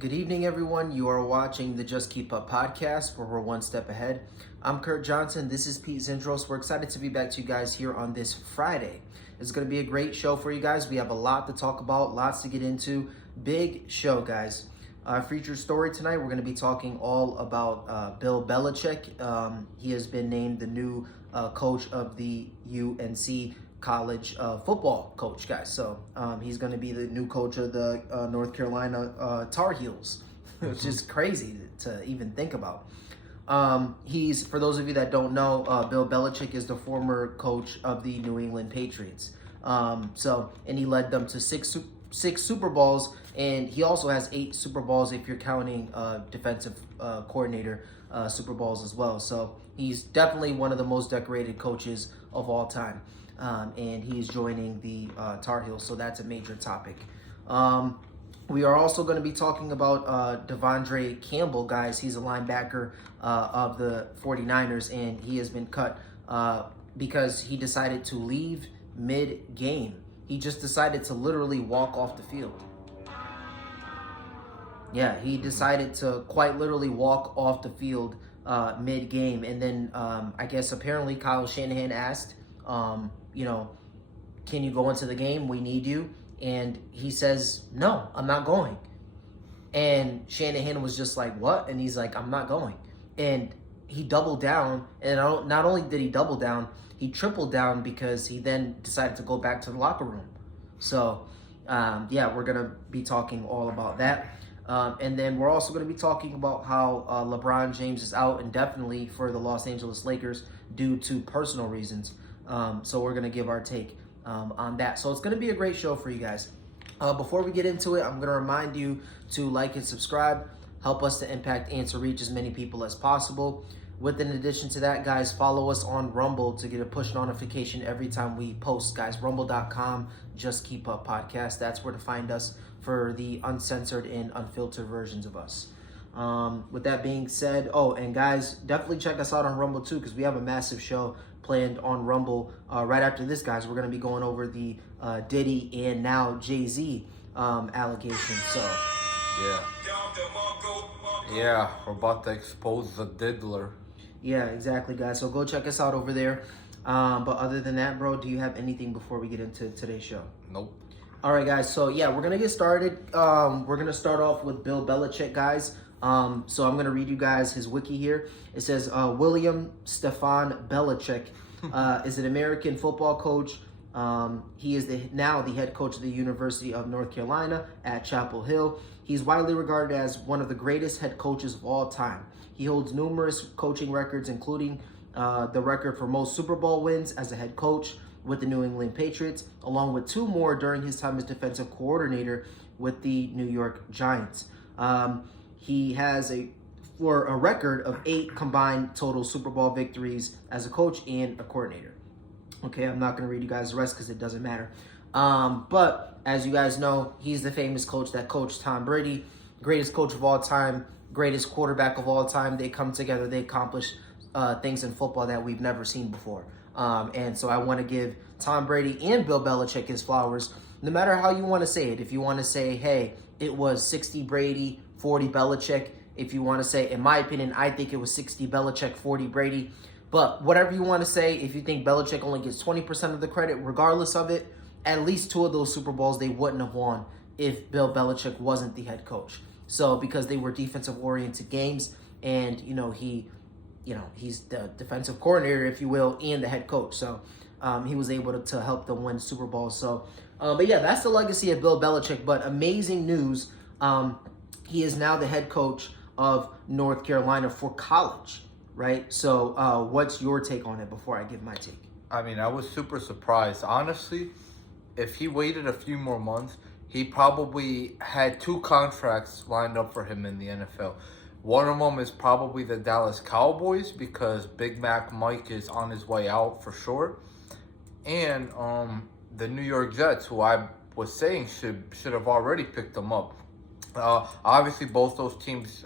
Good evening, everyone. You are watching the Just Keep Up podcast, where we're one step ahead. I'm Kurt Johnson. This is Pete Zindros. We're excited to be back to you guys here on this Friday. It's going to be a great show for you guys. We have a lot to talk about, lots to get into. Big show, guys. Featured story tonight, we're going to be talking all about Bill Belichick. He has been named the new coach of the UNC college football coach, guys. So he's going to be the new coach of the North Carolina Tar Heels, which is crazy to even think about. He's, for those of you that don't know, Bill Belichick is the former coach of the New England Patriots. And he led them to six Super Bowls, and he also has 8 Super Bowls if you're counting defensive coordinator Super Bowls as well. So he's definitely one of the most decorated coaches of all time. And he's joining the Tar Heels, so that's a major topic. We are also going to be talking about Devondre Campbell, guys. He's a linebacker of the 49ers, and he has been cut because he decided to leave mid-game. He just decided to literally walk off the field. Yeah, he decided to quite literally walk off the field mid-game. And then I guess apparently Kyle Shanahan asked, can you go into the game? We need you. And he says, no, I'm not going. And Shanahan was just like, what? And he's like, I'm not going. And he doubled down. And not only did he double down, he tripled down because he then decided to go back to the locker room. So, we're going to be talking all about that. And then we're also going to be talking about how LeBron James is out indefinitely for the Los Angeles Lakers due to personal reasons. So we're going to give our take on that. So it's going to be a great show for you guys. Before we get into it, I'm going to remind you to like and subscribe. Help us to impact and to reach as many people as possible. In addition to that, guys, follow us on Rumble to get a push notification every time we post, guys. Rumble.com, Just Keep Up Podcast. That's where to find us for the uncensored and unfiltered versions of us. With that being said, and guys, definitely check us out on Rumble too, because we have a massive show planned on Rumble right after this, guys. We're going to be going over the Diddy and now Jay-Z allegations. So, yeah, we're about to expose the diddler. Yeah, exactly, guys. So go check us out over there. But other than that, bro, do you have anything before we get into today's show? Nope. All right, guys. So, we're going to get started. We're going to start off with Bill Belichick, guys. So I'm going to read you guys his wiki here. It says, William Stefan Belichick is an American football coach. He is now the head coach of the University of North Carolina at Chapel Hill. He's widely regarded as one of the greatest head coaches of all time. He holds numerous coaching records, including the record for most Super Bowl wins as a head coach with the New England Patriots, along with 2 more during his time as defensive coordinator with the New York Giants. He has a record of 8 combined total Super Bowl victories as a coach and a coordinator. Okay, I'm not going to read you guys the rest because it doesn't matter. But as you guys know, he's the famous coach that coached Tom Brady, greatest coach of all time, greatest quarterback of all time. They come together, they accomplish things in football that we've never seen before. And so I want to give Tom Brady and Bill Belichick his flowers, no matter how you want to say it. If you want to say, hey, it was 60 Brady, 40 Belichick. If you want to say, in my opinion, I think it was 60 Belichick, 40 Brady. But whatever you want to say, if you think Belichick only gets 20% of the credit, regardless of it, at least 2 of those Super Bowls they wouldn't have won if Bill Belichick wasn't the head coach. So because they were defensive-oriented games, and he's the defensive coordinator, if you will, and the head coach. So he was able to help them win Super Bowls. So, that's the legacy of Bill Belichick. But amazing news, he is now the head coach of North Carolina for college. Right? So what's your take on it before I give my take? I mean, I was super surprised. Honestly, if he waited a few more months, he probably had 2 contracts lined up for him in the NFL. One of them is probably the Dallas Cowboys because Big Mac Mike is on his way out for sure. And the New York Jets, who I was saying should have already picked him up. Obviously, both those teams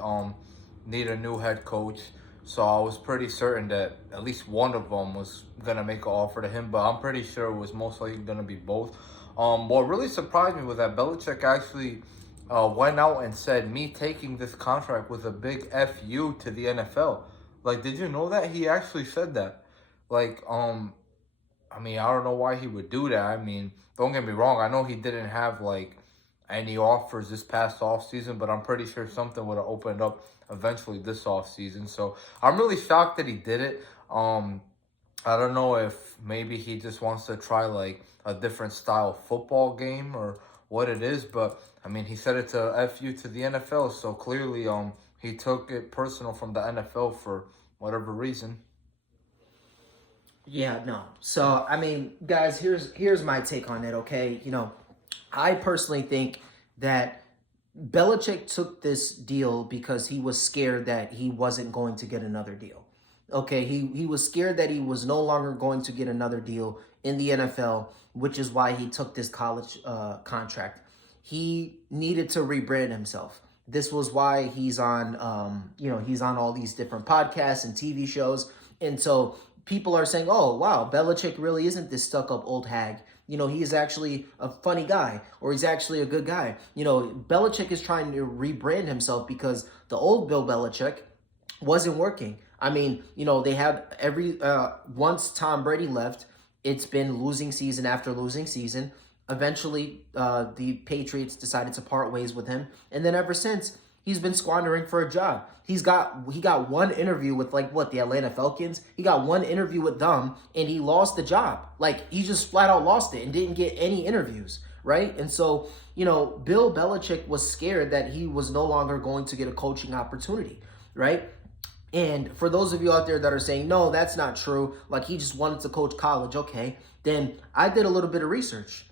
need a new head coach. So I was pretty certain that at least one of them was going to make an offer to him, but I'm pretty sure it was most likely going to be both. What really surprised me was that Belichick actually went out and said, me taking this contract was a big FU to the NFL. Like, did you know that? He actually said that. Like, I mean, I don't know why he would do that. I mean, don't get me wrong. I know he didn't have, like, any offers this past offseason, but I'm pretty sure something would have opened up eventually this offseason. So I'm really shocked that he did it. I don't know if maybe he just wants to try, like, a different style football game or what it is, but I mean, he said it's a FU to the NFL, so clearly he took it personal from the NFL for whatever reason. Yeah, no. So I mean, guys, here's my take on it. Okay, I personally think that Belichick took this deal because he was scared that he wasn't going to get another deal. Okay, he was scared that he was no longer going to get another deal in the NFL, which is why he took this college contract. He needed to rebrand himself. This was why he's on, he's on all these different podcasts and TV shows. And so people are saying, oh, wow, Belichick really isn't this stuck-up old hag. He is actually a funny guy, or he's actually a good guy. Belichick is trying to rebrand himself because the old Bill Belichick wasn't working. I mean, they have once Tom Brady left, it's been losing season after losing season. Eventually, the Patriots decided to part ways with him. And then ever since, he's been squandering for a job. He got one interview with the Atlanta Falcons. He got one interview with them, and he lost the job. Like, he just flat out lost it and didn't get any interviews, right? And so, Bill Belichick was scared that he was no longer going to get a coaching opportunity, right? And for those of you out there that are saying, no, that's not true, like he just wanted to coach college, okay, then I did a little bit of research.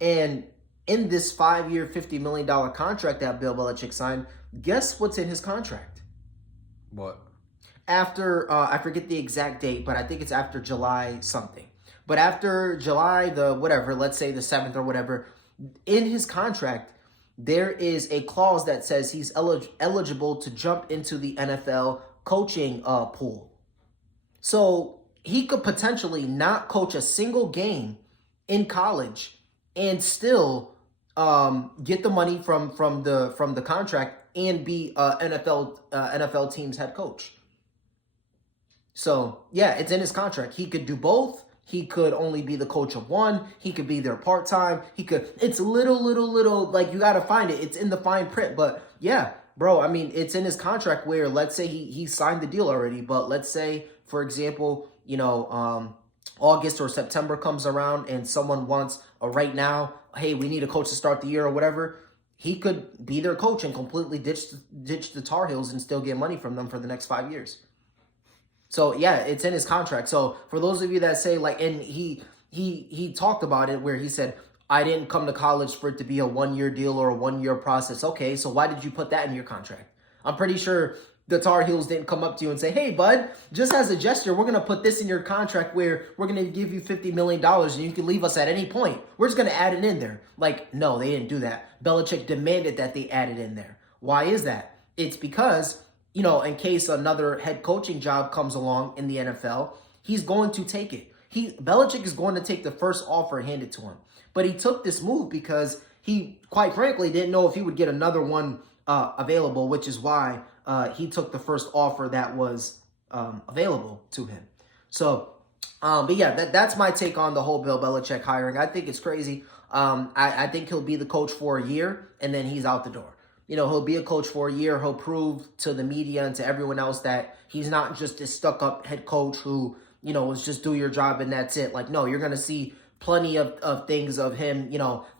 And in this 5-year, $50 million contract that Bill Belichick signed, guess what's in his contract? What? After, I forget the exact date, but I think it's after July something. But after July, let's say the 7th or whatever, in his contract, there is a clause that says he's eligible to jump into the NFL coaching pool. So he could potentially not coach a single game in college and still get the money from the contract and be NFL team's head coach. So yeah, it's in his contract. He could do both. He could only be the coach of one. He could be there part-time. It's little, like you got to find it. It's in the fine print, but yeah, bro, I mean, it's in his contract where let's say he signed the deal already, but let's say, for example, August or September comes around and someone wants right now, hey, we need a coach to start the year or whatever, he could be their coach and completely ditch the Tar Heels and still get money from them for the next 5 years. So yeah, it's in his contract. So for those of you that say and he talked about it where he said, I didn't come to college for it to be a 1-year deal or a 1-year process. Okay, so why did you put that in your contract? I'm pretty sure the Tar Heels didn't come up to you and say, hey, bud, just as a gesture, we're going to put this in your contract where we're going to give you $50 million and you can leave us at any point. We're just going to add it in there. No, they didn't do that. Belichick demanded that they add it in there. Why is that? It's because, in case another head coaching job comes along in the NFL, he's going to take it. Belichick is going to take the first offer handed to him. But he took this move because he, quite frankly, didn't know if he would get another one available, which is why he took the first offer that was available to him. So, but yeah, that's my take on the whole Bill Belichick hiring. I think it's crazy. I think he'll be the coach for a year, and then he's out the door. He'll be a coach for a year. He'll prove to the media and to everyone else that he's not just this stuck-up head coach who, is just do your job and that's it. No, you're going to see plenty of things of him,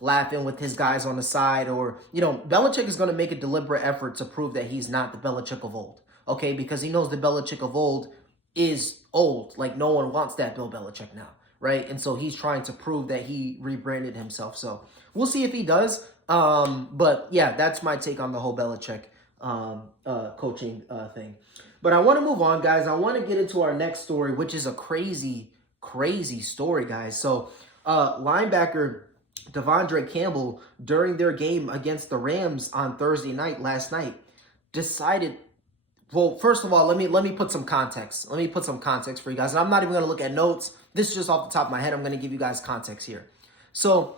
laughing with his guys on the side or, Belichick is going to make a deliberate effort to prove that he's not the Belichick of old, okay? Because he knows the Belichick of old is old. No one wants that Bill Belichick now, right? And so he's trying to prove that he rebranded himself. So we'll see if he does. But yeah, that's my take on the whole Belichick coaching thing. But I want to move on, guys. I want to get into our next story, which is a crazy story, guys. So linebacker Devondre Campbell, during their game against the Rams on last night, decided, well, first of all, let me put some context. Let me put some context for you guys. And I'm not even going to look at notes. This is just off the top of my head. I'm going to give you guys context here. So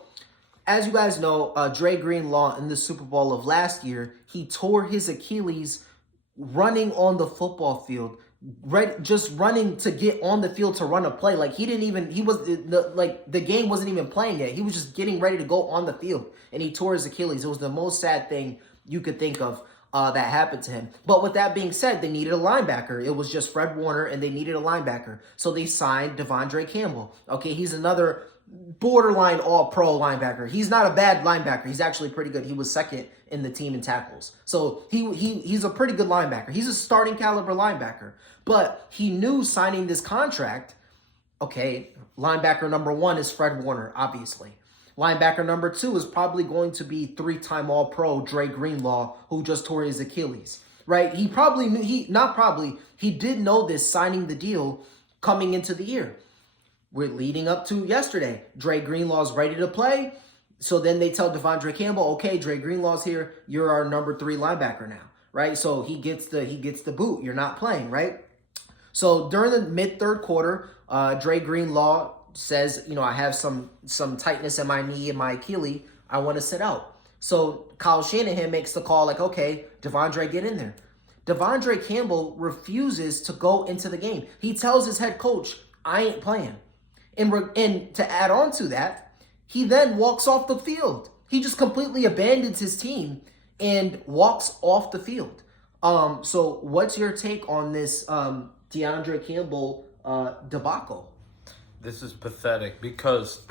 as you guys know, Dre Greenlaw in the Super Bowl of last year, he tore his Achilles running on the football field, just running to get on the field to run a play. Like the game wasn't even playing yet. He was just getting ready to go on the field, and he tore his Achilles. It was the most sad thing you could think of that happened to him. But with that being said, they needed a linebacker. It was just Fred Warner, and they needed a linebacker. So they signed Devondre Campbell. Okay, he's another borderline all-pro linebacker. He's not a bad linebacker. He's actually pretty good. He was second in the team in tackles. So he's a pretty good linebacker. He's a starting caliber linebacker. But he knew signing this contract, okay, linebacker number 1 is Fred Warner, obviously. Linebacker number 2 is probably going to be 3-time All-Pro Dre Greenlaw, who just tore his Achilles, right? He probably knew, he did know this signing the deal coming into the year. We're leading up to yesterday. Dre Greenlaw's ready to play. So then they tell Devondre Campbell, okay, Dre Greenlaw's here. You're our number 3 linebacker now, right? So he gets the boot. You're not playing, right? So during the mid-third quarter, Dre Greenlaw says, I have some tightness in my knee and my Achilles. I want to sit out. So Kyle Shanahan makes the call like, okay, Devondre, get in there. Devondre Campbell refuses to go into the game. He tells his head coach, I ain't playing. And to add on to that, he then walks off the field. He just completely abandons his team and walks off the field. So what's your take on this DeAndre Campbell debacle? This is pathetic because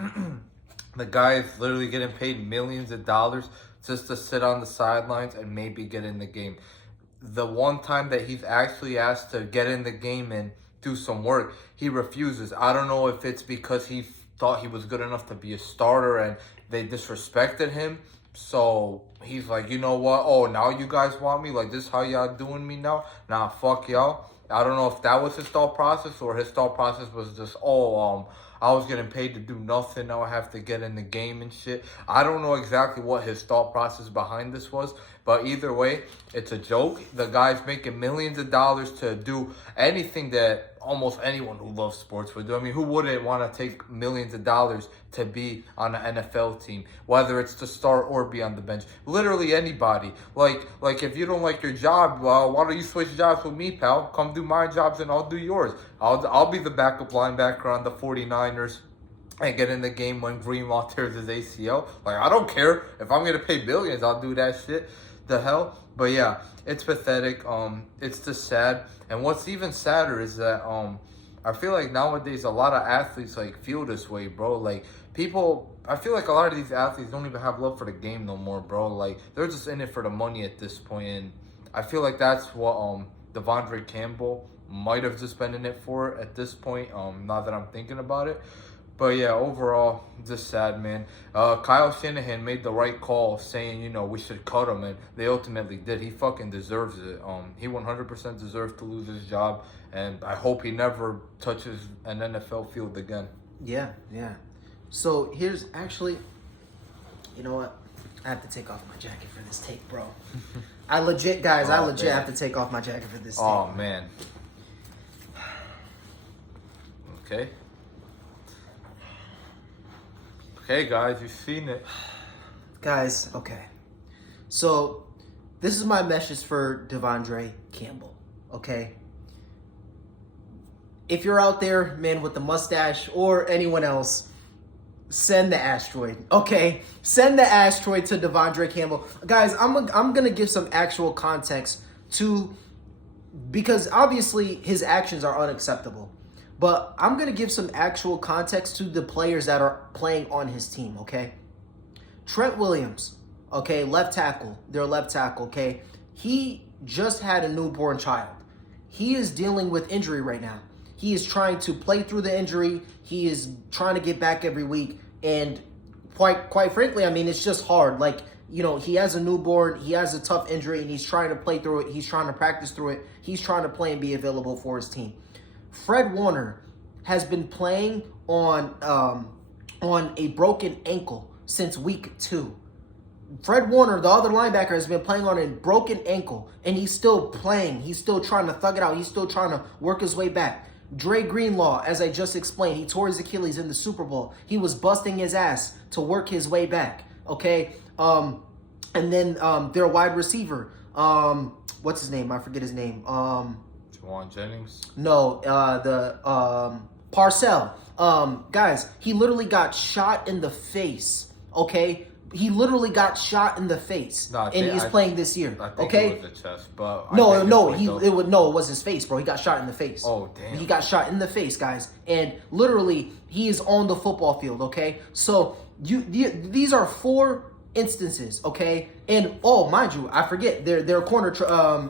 the guy is literally getting paid millions of dollars just to sit on the sidelines and maybe get in the game. The one time that he's actually asked to get in the game and do some work, he refuses. I don't know if it's because he thought he was good enough to be a starter and they disrespected him. So he's like, you know what? Oh, now you guys want me? Like, this how y'all doing me now? Nah, fuck y'all. I don't know if that was his thought process or his thought process was just, I was getting paid to do nothing. Now I have to get in the game and shit. I don't know exactly what his thought process behind this was. But either way, it's a joke. The guy's making millions of dollars to do anything that almost anyone who loves sports would do. I mean, who wouldn't want to take millions of dollars to be on an NFL team, whether it's to start or be on the bench? Literally anybody. Like if you don't like your job, well, why don't you switch jobs with me, pal? Come do my jobs and I'll do yours. I'll be the backup linebacker on the 49ers. And get in the game when Greenlaw tears his ACL. Like, I don't care. If I'm going to pay billions, I'll do that shit. The hell? But yeah, it's pathetic. It's just sad. And what's even sadder is that I feel like nowadays a lot of athletes like feel this way, bro. Like I feel like a lot of these athletes don't even have love for the game no more, bro. Like they're just in it for the money at this point. And I feel like that's what Devondre Campbell might have just been in it for at this point. Now that I'm thinking about it. But yeah, overall, just sad, man. Kyle Shanahan made the right call saying, we should cut him, and they ultimately did. He fucking deserves it. He 100% deserves to lose his job, and I hope he never touches an NFL field again. Yeah. So here's actually, you know what? I have to take off my jacket for this take, bro. I legit have to take off my jacket for this take. Oh, man. Okay. Okay, guys, you've seen it. Guys, okay. So, this is my message for Devondre Campbell, okay? If you're out there, man, with the mustache or anyone else, send the asteroid, okay? Send the asteroid to Devondre Campbell. Guys, I'm going to give some actual context because obviously his actions are unacceptable. But I'm going to give some actual context to the players that are playing on his team, okay? Trent Williams, okay, left tackle, okay? He just had a newborn child. He is dealing with injury right now. He is trying to play through the injury. He is trying to get back every week. And quite frankly, I mean, it's just hard. Like, he has a newborn. He has a tough injury, and he's trying to play through it. He's trying to practice through it. He's trying to play and be available for his team. Fred Warner has been playing on a broken ankle since week 2. Fred Warner, the other linebacker, has been playing on a broken ankle, and he's still playing. He's still trying to thug it out. He's still trying to work his way back. Dre Greenlaw, as I just explained, he tore his Achilles in the Super Bowl. He was busting his ass to work his way back. Okay. And then their wide receiver, what's his name? I forget his name. Juwan Jennings. No, Parcell. Guys, he literally got shot in the face. Okay. He literally got shot in the face, and he's playing this year. I think okay, it was the chest, but it was his face, bro. He got shot in the face. Oh damn! He got shot in the face, guys, and literally he is on the football field. Okay, so these are 4 instances. Okay, and mind you, I forget their corner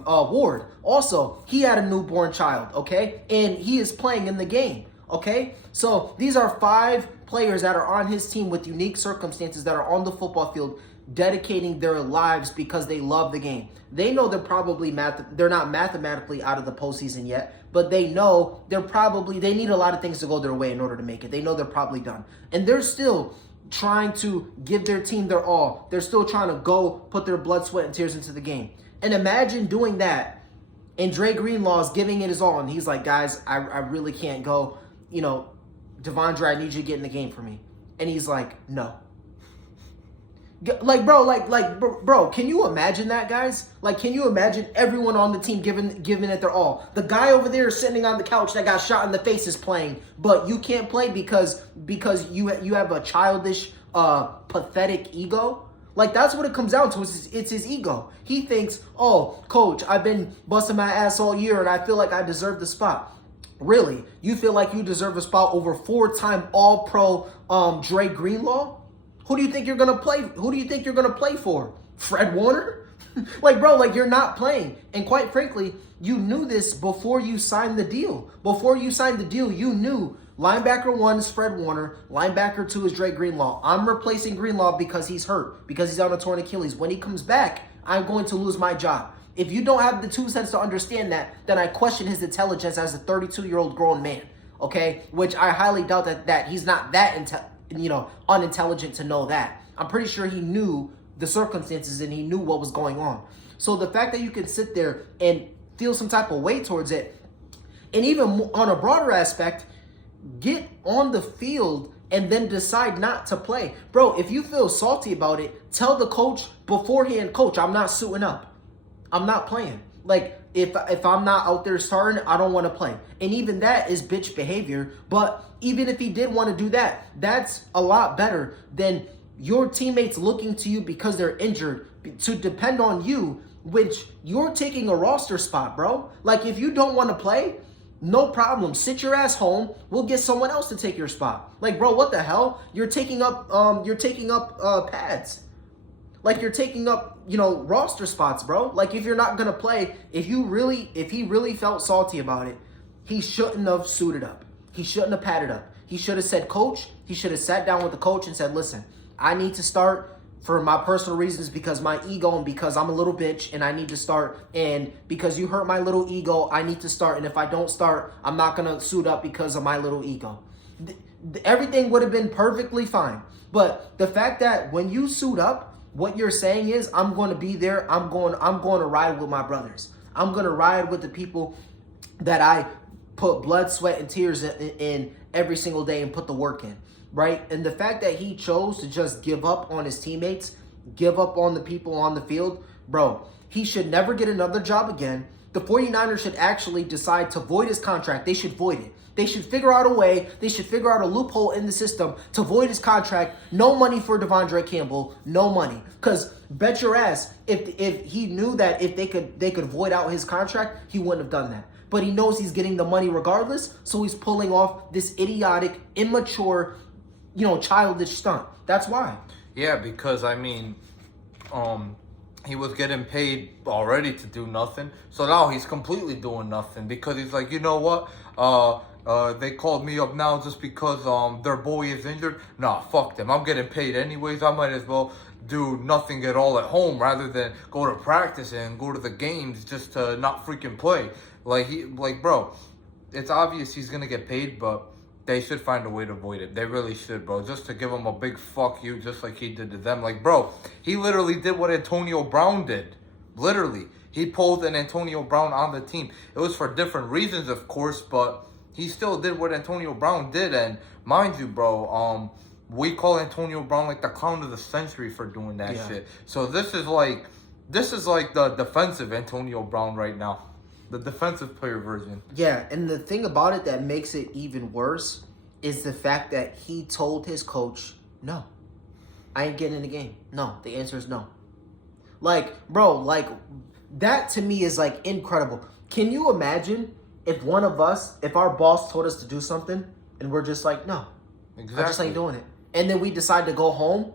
Ward. Also, he had a newborn child. Okay, and he is playing in the game. Okay, so these are 5 players that are on his team with unique circumstances that are on the football field dedicating their lives because they love the game. They know they're probably they're not mathematically out of the postseason yet, but they know they need a lot of things to go their way in order to make it. They know they're probably done. And they're still trying to give their team their all. They're still trying to go put their blood, sweat, and tears into the game. And imagine doing that, and Dre Greenlaw is giving it his all, and he's like, guys, I really can't go. Devondre, I need you to get in the game for me. And he's like, no. Bro, can you imagine that, guys? Like, can you imagine everyone on the team giving it their all? The guy over there sitting on the couch that got shot in the face is playing, but you can't play because you have a childish, pathetic ego? Like, that's what it comes down to. It's his ego. He thinks, oh, coach, I've been busting my ass all year, and I feel like I deserve the spot. Really? You feel like you deserve a spot over 4-time All-Pro Dre Greenlaw? Who do you think you're gonna play? Who do you think you're gonna play for? Fred Warner? Bro, you're not playing. And quite frankly, you knew this before you signed the deal. Before you signed the deal, you knew linebacker 1 is Fred Warner, linebacker 2 is Dre Greenlaw. I'm replacing Greenlaw because he's hurt, because he's on a torn Achilles. When he comes back, I'm going to lose my job. If you don't have the 2 cents to understand that, then I question his intelligence as a 32-year-old grown man, okay? Which I highly doubt that he's not that unintelligent to know that. I'm pretty sure he knew the circumstances and he knew what was going on. So the fact that you can sit there and feel some type of weight towards it, and even on a broader aspect, get on the field and then decide not to play. Bro, if you feel salty about it, tell the coach beforehand, coach, I'm not suiting up. I'm not playing. Like, if I'm not out there starting, I don't want to play. And even that is bitch behavior. But even if he did want to do that, that's a lot better than your teammates looking to you because they're injured to depend on you, which you're taking a roster spot, bro. Like, if you don't want to play, no problem. Sit your ass home. We'll get someone else to take your spot. Like, bro, what the hell? You're taking up pads. Like, you're taking up, roster spots, bro. Like, if you're not going to play, if he really felt salty about it, he shouldn't have suited up. He shouldn't have padded up. He should have said, coach, he should have sat down with the coach and said, listen, I need to start for my personal reasons because my ego and because I'm a little bitch and I need to start. And because you hurt my little ego, I need to start. And if I don't start, I'm not going to suit up because of my little ego. Everything would have been perfectly fine. But the fact that when you suit up, what you're saying is, I'm going to be there. I'm going to ride with my brothers. I'm going to ride with the people that I put blood, sweat, and tears in every single day and put the work in, right? And the fact that he chose to just give up on his teammates, give up on the people on the field, bro, he should never get another job again. The 49ers should actually decide to void his contract. They should void it. They should figure out a way. They should figure out a loophole in the system to void his contract. No money for Devondre Campbell. No money. Because bet your ass, if he knew that if they could void out his contract, he wouldn't have done that. But he knows he's getting the money regardless, so he's pulling off this idiotic, immature, childish stunt. That's why. Yeah, because he was getting paid already to do nothing. So now he's completely doing nothing because he's like, you know what? They called me up now just because their boy is injured. Nah, fuck them. I'm getting paid anyways. I might as well do nothing at all at home rather than go to practice and go to the games just to not freaking play. Bro, it's obvious he's gonna get paid, but they should find a way to avoid it. They really should, bro. Just to give him a big fuck you, just like he did to them. Like, bro, he literally did what Antonio Brown did. Literally. He pulled an Antonio Brown on the team. It was for different reasons, of course, but he still did what Antonio Brown did. And mind you, bro, we call Antonio Brown like the clown of the century for doing that shit. So this is like the defensive Antonio Brown right now. The defensive player version. Yeah, and the thing about it that makes it even worse is the fact that he told his coach, no, I ain't getting in the game. No, the answer is no. Like, bro, like, that to me is, like, incredible. Can you imagine if one of us, if our boss told us to do something and we're just like, no, I just ain't doing it. And then we decide to go home,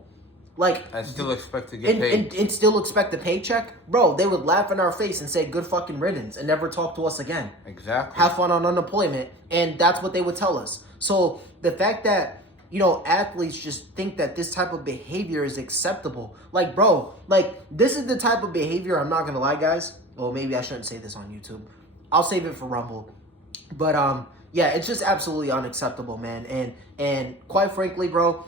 like... And still expect to get paid. And still expect a paycheck? Bro, they would laugh in our face and say, good fucking riddance, and never talk to us again. Exactly. Have fun on unemployment. And that's what they would tell us. So the fact that, you know, athletes just think that this type of behavior is acceptable. Like, bro, like, this is the type of behavior, I'm not going to lie, guys. Well, maybe I shouldn't say this on YouTube. I'll save it for Rumble. But, yeah, it's just absolutely unacceptable, man. And quite frankly, bro,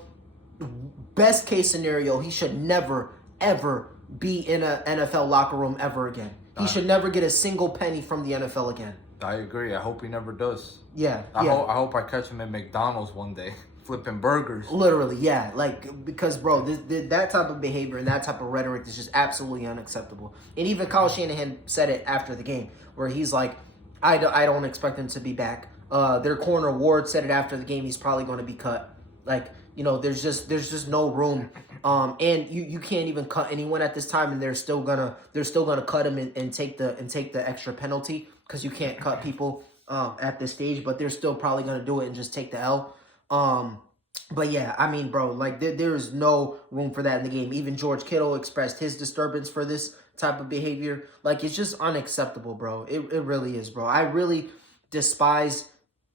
best case scenario, he should never, ever be in an NFL locker room ever again. He should never get a single penny from the NFL again. I agree. I hope he never does. Yeah. I hope I catch him at McDonald's one day, flipping burgers. Literally, yeah. Like, because, bro, that type of behavior and that type of rhetoric is just absolutely unacceptable. And even Kyle Shanahan said it after the game, where he's like, I don't expect him to be back. Their corner Ward said it after the game. He's probably going to be cut. Like, you know, there's just no room. And you can't even cut anyone at this time, and they're still gonna cut him and take the extra penalty, because you can't cut people at this stage. But they're still probably gonna do it and just take the L. But yeah, I mean, bro, like there is no room for that in the game. Even George Kittle expressed his disturbance for this type of behavior. Like, it's just unacceptable, bro. It really is, bro. I really despise,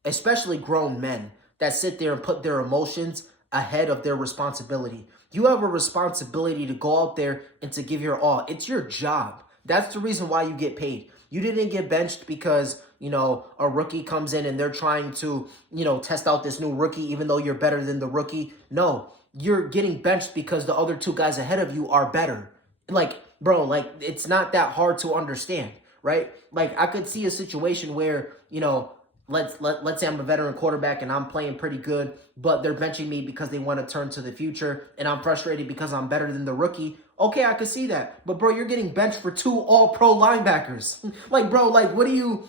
especially grown men that sit there and put their emotions ahead of their responsibility. You have a responsibility to go out there and to give your all. It's your job. That's the reason why you get paid. You didn't get benched because, you know, a rookie comes in and they're trying to, you know, test out this new rookie even though you're better than the rookie. No, you're getting benched because the other two guys ahead of you are better. Like, bro, like, it's not that hard to understand, right? Like, I could see a situation where, you know, let's say I'm a veteran quarterback and I'm playing pretty good, but they're benching me because they want to turn to the future, and I'm frustrated because I'm better than the rookie. Okay, I could see that. But, bro, you're getting benched for 2 all-pro linebackers. Like, bro, like, what are you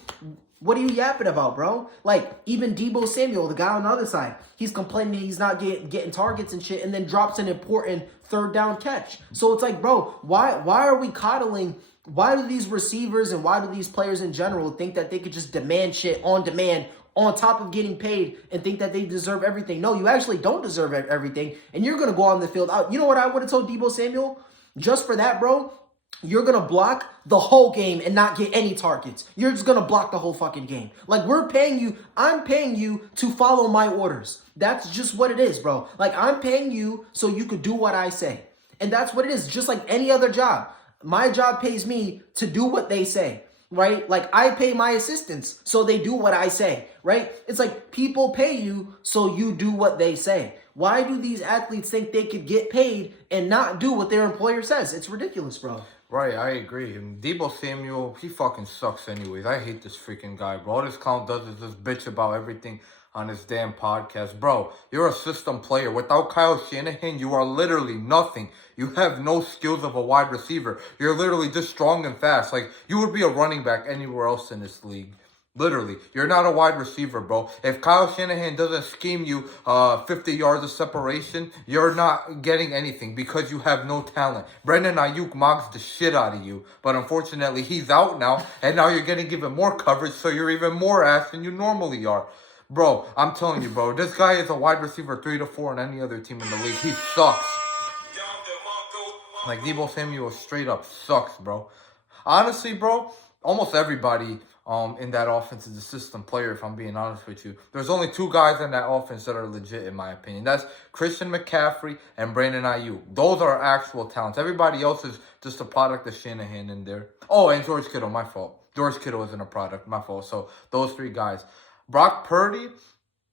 yapping about, bro? Like, even Deebo Samuel, the guy on the other side, he's complaining he's not getting targets and shit, and then drops an important third down catch. So it's like, bro, why are we coddling? Why do these receivers and why do these players in general think that they could just demand shit on demand on top of getting paid and think that they deserve everything? No, you actually don't deserve everything, and you're going to go on the field out. You know what I would have told Deebo Samuel? Just for that, bro, you're going to block the whole game and not get any targets. You're just going to block the whole fucking game. Like, I'm paying you to follow my orders. That's just what it is, bro. Like, I'm paying you so you could do what I say. And that's what it is, just like any other job. My job pays me to do what they say, right? Like, I pay my assistants so they do what I say, right? It's like people pay you so you do what they say. Why do these athletes think they could get paid and not do what their employer says? It's ridiculous, bro. Right, I agree. And Deebo Samuel, he fucking sucks anyways. I hate this freaking guy, bro. All this clown does is just bitch about everything on his damn podcast. Bro, you're a system player. Without Kyle Shanahan, you are literally nothing. You have no skills of a wide receiver. You're literally just strong and fast. Like, you would be a running back anywhere else in this league. Literally. You're not a wide receiver, bro. If Kyle Shanahan doesn't scheme you 50 yards of separation, you're not getting anything because you have no talent. Brandon Ayuk mocks the shit out of you. But unfortunately, he's out now. And now you're getting even more coverage, so you're even more ass than you normally are. Bro, I'm telling you, bro. This guy is a wide receiver 3 to 4 on any other team in the league. He sucks. Like, Deebo Samuel straight up sucks, bro. Honestly, bro, almost everybody in that offense is a system player, if I'm being honest with you. There's only 2 guys in that offense that are legit, in my opinion. That's Christian McCaffrey and Brandon Ayuk. Those are actual talents. Everybody else is just a product of Shanahan in there. Oh, and George Kittle, my fault. George Kittle isn't a product, my fault. So, those 3 guys. Brock Purdy,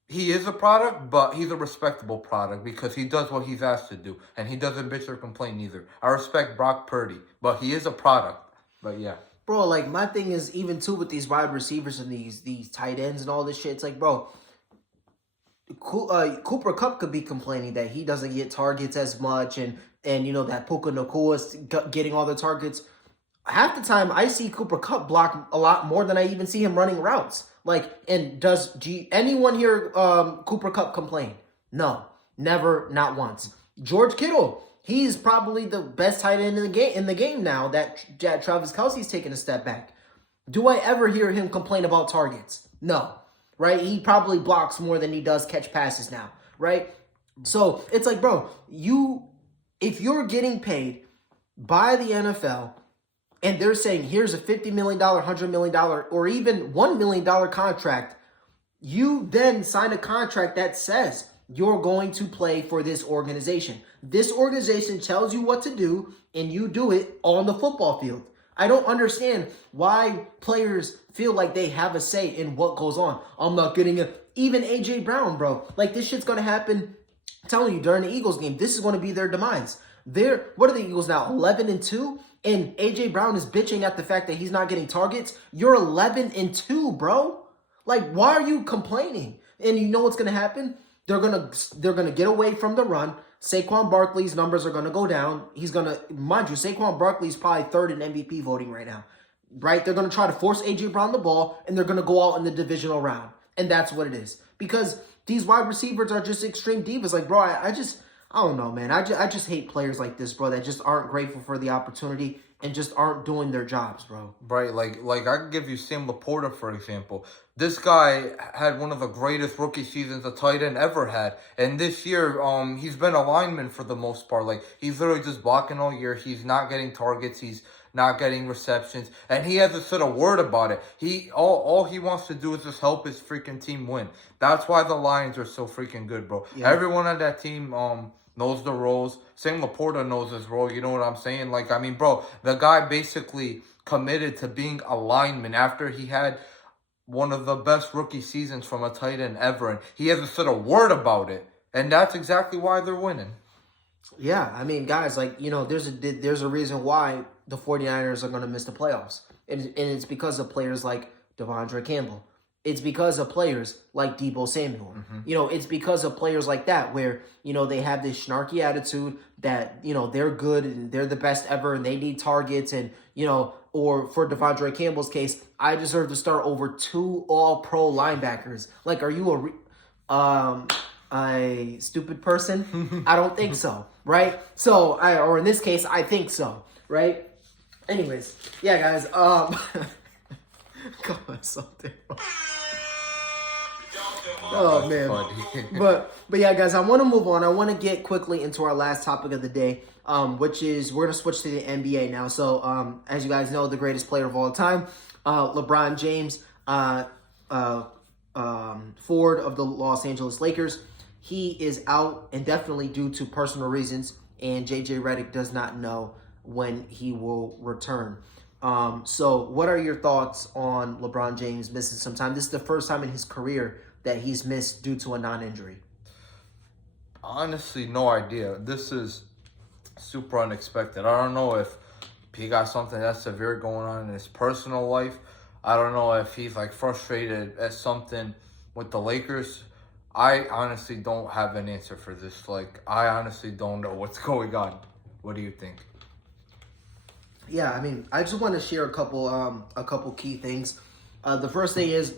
he is a product, but he's a respectable product because he does what he's asked to do. And he doesn't bitch or complain either. I respect Brock Purdy, but he is a product. But yeah. bro, like, my thing is, even too with these wide receivers and these tight ends and all this shit, it's like, bro, Cooper Kupp could be complaining that he doesn't get targets as much, and that Puka Nakua's getting all the targets. Half the time, I see Cooper Kupp block a lot more than I even see him running routes. Like, and anyone hear Cooper Kupp complain? No, never, not once. George Kittle, he's probably the best tight end in the game now that Travis Kelce's taken a step back. Do I ever hear him complain about targets? No, right? He probably blocks more than he does catch passes now, right? So it's like, bro, if you're getting paid by the NFL and they're saying here's a $50 million, $100 million, or even $1 million contract, you then sign a contract that says you're going to play for this organization. This organization tells you what to do, and you do it on the football field. I don't understand why players feel like they have a say in what goes on. I'm not getting it. Even A.J. Brown, bro. Like, this shit's going to happen, I'm telling you, during the Eagles game. This is going to be their demise. What are the Eagles now, 11-2? And A.J. Brown is bitching at the fact that he's not getting targets. You're 11-2, bro. Like, why are you complaining? And you know what's going to happen? They're gonna get away from the run. Saquon Barkley's numbers are gonna go down. Mind you, Saquon Barkley's probably third in MVP voting right now. Right? They're gonna try to force A.J. Brown the ball, and they're gonna go out in the divisional round. And that's what it is. Because these wide receivers are just extreme divas. Like, bro, I don't know, man. I just hate players like this, bro, that just aren't grateful for the opportunity and just aren't doing their jobs, bro. Right, like I can give you Sam Laporta, for example. This guy had one of the greatest rookie seasons a tight end ever had. And this year, he's been a lineman for the most part. Like, he's literally just blocking all year. He's not getting targets. He's not getting receptions. And he hasn't said a word about it. All he wants to do is just help his freaking team win. That's why the Lions are so freaking good, bro. Yeah. Everyone on that team knows the roles. Sam Laporta knows his role. You know what I'm saying? Like, I mean, bro, the guy basically committed to being a lineman after he had one of the best rookie seasons from a tight end ever. And he hasn't said a word about it. And that's exactly why they're winning. Yeah, I mean, guys, like, there's a reason why the 49ers are going to miss the playoffs. And it's because of players like Devondre Campbell. It's because of players like Deebo Samuel. Mm-hmm. It's because of players like that where, they have this snarky attitude that, they're good and they're the best ever and they need targets and, or for Devondre Campbell's case, I deserve to start over 2 all-pro linebackers. Like, are you a stupid person? I don't think so, right? So, or in this case, I think so, right? Anyways, yeah, guys, God, something. Oh man, but yeah, guys, I want to move on. I want to get quickly into our last topic of the day, which is we're gonna switch to the NBA now. So, as you guys know, the greatest player of all time, LeBron James, forward of the Los Angeles Lakers, he is out indefinitely due to personal reasons, and JJ Redick does not know when he will return. So what are your thoughts on LeBron James missing some time? This is the first time in his career that he's missed due to a non-injury. Honestly, no idea. This is super unexpected. I don't know if he got something that severe going on in his personal life. I don't know if he's like frustrated at something with the Lakers. I honestly don't have an answer for this. Like, I honestly don't know what's going on. What do you think? Yeah, I mean, I just want to share a couple key things. The first thing is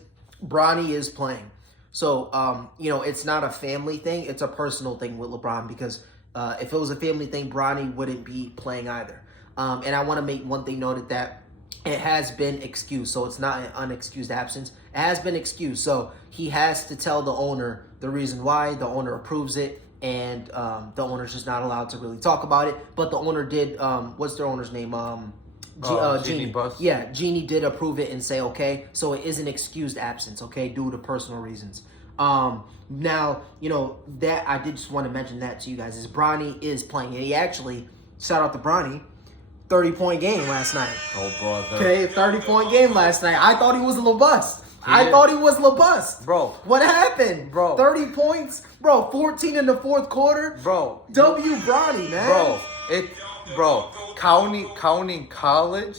Bronny is playing. So, it's not a family thing. It's a personal thing with LeBron because if it was a family thing, Bronny wouldn't be playing either. And I want to make one thing noted that it has been excused. So it's not an unexcused absence. It has been excused. So he has to tell the owner the reason why. The owner approves it. And the owner's just not allowed to really talk about it. But the owner did, what's their owner's name? Jeannie. Buss. Yeah, Jeannie did approve it and say, okay, so it is an excused absence, okay, due to personal reasons. Now, that I did just want to mention that to you guys, is Bronny is playing. And he actually, shout out to Bronny, 30-point game last night. Oh, brother. Okay, 30-point game last night. I thought he was a little bust. I thought he was LaBust. Bro. What happened? Bro. 30 points? Bro, 14 in the fourth quarter? Bro. W. Bronny, man. Bro, counting college,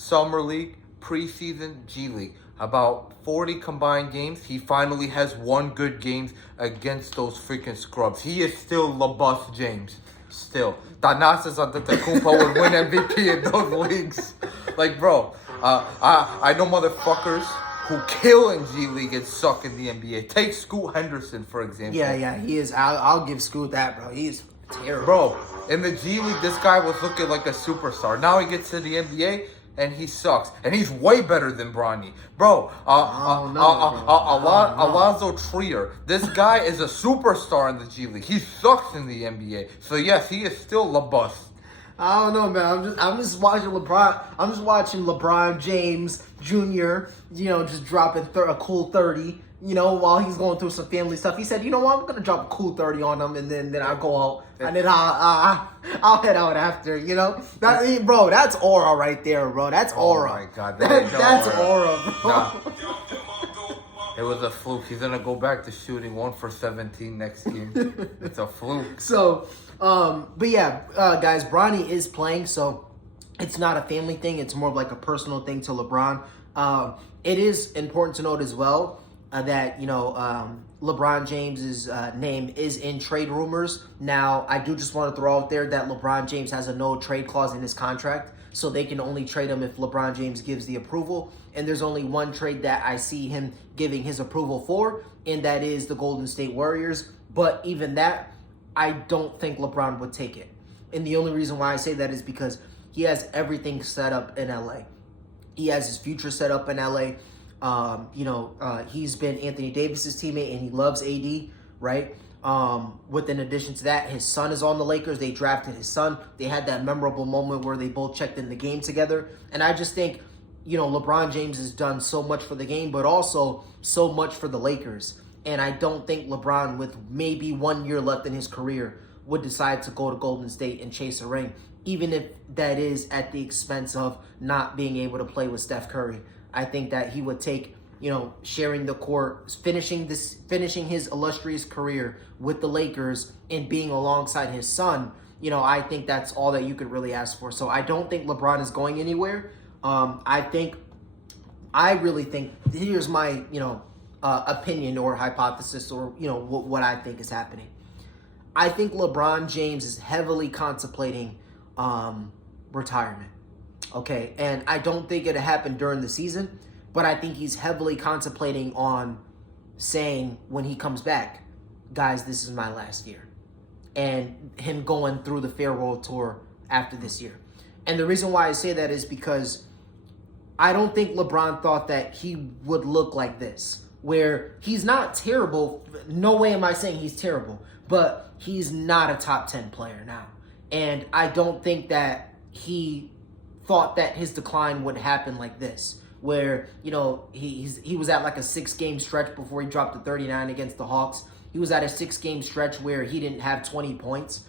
Summer League, preseason, G League. About 40 combined games. He finally has one good game against those freaking scrubs. He is still LeBus James. Still. Thanasis Antetokounmpo would win MVP in those leagues. Like, bro, I know motherfuckers who kill in G League and suck in the NBA. Take Scoot Henderson, for example. Yeah, he is. I'll give Scoot that, bro. He's terrible. Bro, in the G League, this guy was looking like a superstar. Now he gets to the NBA, and he sucks. And he's way better than Bronny. Bro, Alonzo Trier. This guy is a superstar in the G League. He sucks in the NBA. So, yes, he is still the bust. I don't know, man. I'm just watching LeBron. I'm just watching LeBron James Jr. Just dropping a cool 30. While he's going through some family stuff, he said, "You know what? I'm gonna drop a cool 30 on him, and then I'll go out, and then I'll head out after." Bro, that's aura right there, bro. That's aura. Oh my God, that's aura, bro. Nah. It was a fluke. He's gonna go back to shooting 1 for 17 next game. It's a fluke. So, but yeah, guys, Bronny is playing, so it's not a family thing. It's more of like a personal thing to LeBron. It is important to note as well that LeBron James's name is in trade rumors. Now, I do just want to throw out there that LeBron James has a no trade clause in his contract, so they can only trade him if LeBron James gives the approval. And there's only one trade that I see him giving his approval for, and that is the Golden State Warriors. But even that, I don't think LeBron would take it. And the only reason why I say that is because he has everything set up in LA. He has his future set up in LA. He's been Anthony Davis's teammate, and he loves AD, right? With in addition to that, his son is on the Lakers. They drafted his son. They had that memorable moment where they both checked in the game together. And I just think, LeBron James has done so much for the game, but also so much for the Lakers. And I don't think LeBron, with maybe 1 year left in his career, would decide to go to Golden State and chase a ring, even if that is at the expense of not being able to play with Steph Curry. I think that he would take, sharing the court, finishing his illustrious career with the Lakers and being alongside his son. I think that's all that you could really ask for. So I don't think LeBron is going anywhere. I really think, here's my, opinion or hypothesis or, what I think is happening. I think LeBron James is heavily contemplating retirement. Okay, and I don't think it'll happen during the season, but I think he's heavily contemplating on saying when he comes back, guys, this is my last year. And him going through the farewell tour after this year. And the reason why I say that is because I don't think LeBron thought that he would look like this, where he's not terrible. No way am I saying he's terrible, but he's not a top 10 player now. And I don't think that he thought that his decline would happen like this, where, he was at like a 6-game stretch before he dropped to 39 against the Hawks. He was at a 6-game stretch where he didn't have 20 points.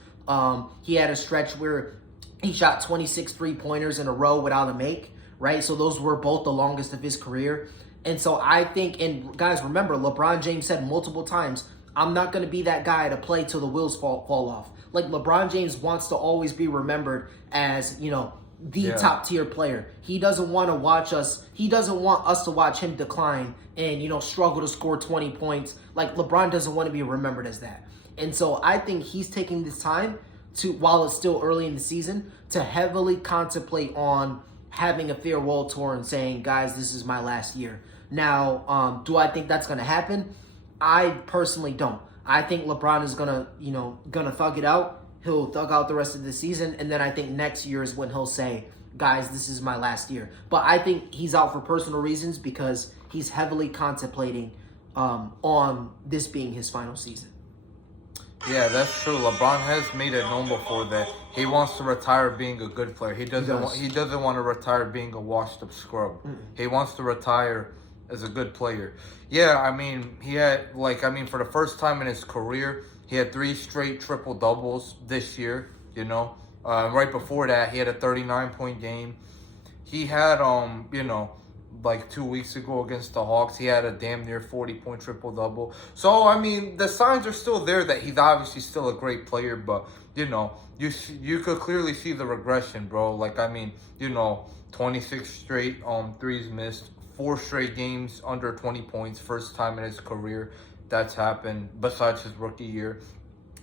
He had a stretch where he shot 26 3-pointers in a row without a make, right? So those were both the longest of his career. And so I think, and guys, remember, LeBron James said multiple times, I'm not going to be that guy to play till the wheels fall off. Like, LeBron James wants to always be remembered as, the top tier player. He doesn't want to watch us. He doesn't want us to watch him decline and, struggle to score 20 points. Like, LeBron doesn't want to be remembered as that. And so I think he's taking this time to, while it's still early in the season, to heavily contemplate on having a farewell tour and saying, guys, this is my last year. Now, do I think that's going to happen? I personally don't. I think LeBron is gonna thug it out. He'll thug out the rest of the season, and then I think next year is when he'll say, guys, this is my last year. But I think he's out for personal reasons because he's heavily contemplating on this being his final season. Yeah, that's true. LeBron has made it known before that he wants to retire being a good player. He doesn't want to retire being a washed-up scrub. Mm-hmm. He wants to retire as a good player. Yeah, he had, for the first time in his career, he had 3 straight triple-doubles this year, Right before that, he had a 39-point game. He had, like 2 weeks ago against the Hawks. He had a damn near 40-point triple-double. So, I mean, the signs are still there that he's obviously still a great player, but, you know, you could clearly see the regression, bro. Like, I mean, you know, 26 straight threes missed, 4 straight games under 20 points, first time in his career that's happened besides his rookie year.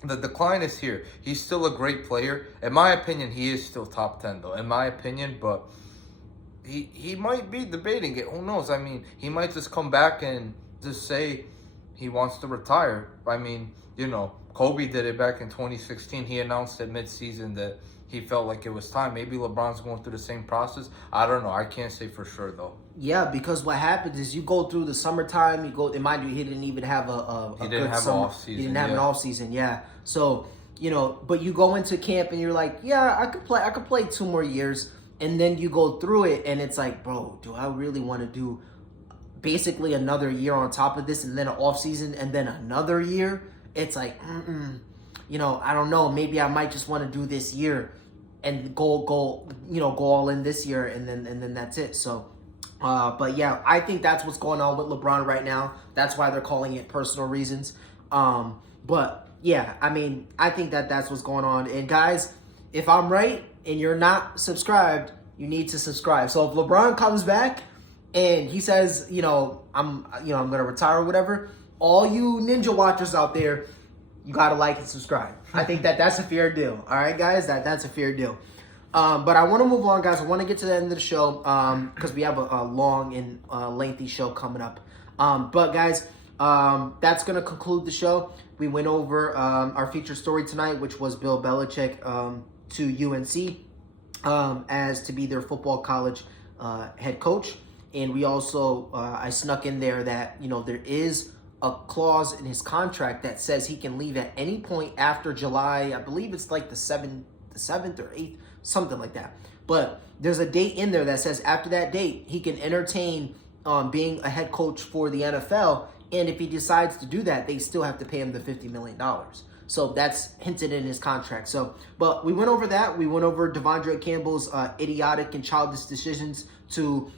The decline is here. He's still a great player. In my opinion, he is still top 10, though. In my opinion, but he might be debating it. Who knows? I mean, he might just come back and just say he wants to retire. I mean, you know, Kobe did it back in 2016. He announced at midseason that he felt like it was time. Maybe LeBron's going through the same process. I don't know. I can't say for sure, though. Yeah, because what happens is you go through the summertime. You go, and mind you, he didn't even have a He didn't good have summer. an off season. He didn't have an off season. Yeah, so you know, but you go into camp and you're like, yeah, I could play 2 more years, and then you go through it, and it's like, bro, do I really want to do basically another year on top of this, and then an off season, and then another year? It's like, you know, I don't know. Maybe I might just want to do this year and go all in this year, and then that's it. So. But yeah, I think that's what's going on with LeBron right now. That's why they're calling it personal reasons. But yeah, I mean, I think that's what's going on. And guys, if I'm right and you're not subscribed, you need to subscribe. So if LeBron comes back and he says, I'm going to retire or whatever, all you Ninja watchers out there, you got to like and subscribe. I think that's a fair deal. All right, guys, that's a fair deal. But I want to move on, guys. I want to get to the end of the show because we have a long and lengthy show coming up. But, guys, that's going to conclude the show. We went over our featured story tonight, which was Bill Belichick to UNC as to be their football college head coach. And we also, I snuck in there that, there is a clause in his contract that says he can leave at any point after July. I believe it's like the 7th or 8th. Something like that. But there's a date in there that says after that date, he can entertain being a head coach for the NFL. And if he decides to do that, they still have to pay him the $50 million. So that's hinted in his contract. But we went over that. We went over Devondre Campbell's idiotic and childish decisions to,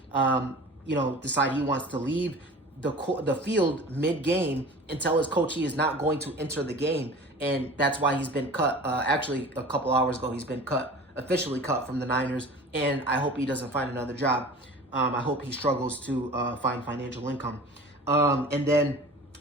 decide he wants to leave the field mid-game and tell his coach he is not going to enter the game. And that's why he's been cut. Actually, a couple hours ago, he's been officially cut from the Niners, and I hope he doesn't find another job. I hope he struggles to find financial income. And then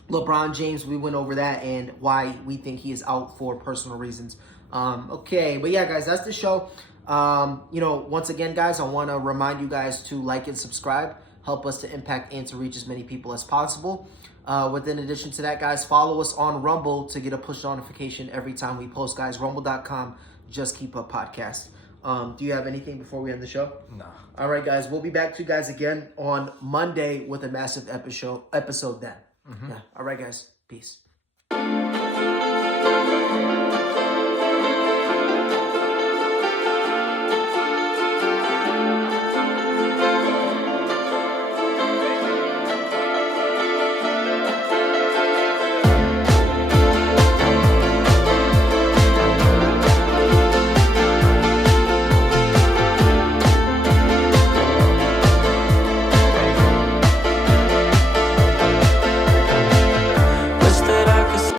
LeBron James, we went over that and why we think he is out for personal reasons. Okay, but yeah, guys, that's the show. Once again, guys, I want to remind you guys to like and subscribe. Help us to impact and to reach as many people as possible. In addition to that, guys, follow us on Rumble to get a push notification every time we post, guys. Rumble.com. Just Keep Up Podcast. Do you have anything before we end the show? No. All right, guys. We'll be back to you guys again on Monday with a massive episode then. Mm-hmm. Yeah. All right, guys. Peace.